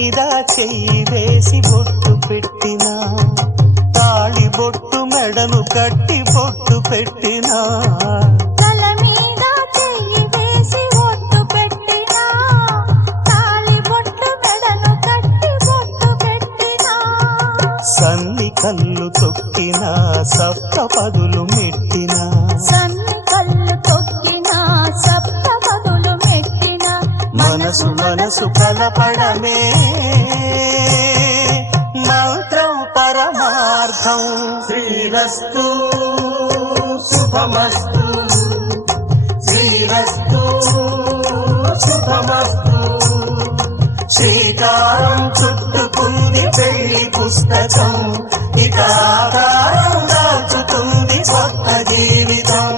మీద చెయ్యి వేసి బొట్టు పెట్టినా, తాళి బొట్టు మెడను కట్టి బొట్టు పెట్టినా, తల మీద చెయ్యి వేసి బొట్టు పెట్టినా, తాళి బొట్టు మెడను కట్టి బొట్టు పెట్టినా, సన్ని కళ్ళు తొక్కినా సప్త పదులు మెట్టినా, సన్ని కళ్ళు తొక్కినా సప్త పదులు మెట్టినా, మనసు మనసు కలపడమే మంత్రం పరమార్థం. శ్రీరస్తు శుభమస్తు, శ్రీరస్తు శుభమస్తు. శ్రీకారం చుట్టుకుంది పెళ్లి పుస్తకం, ఇక ఆకారం దాచుతుంది కొత్త జీవితం.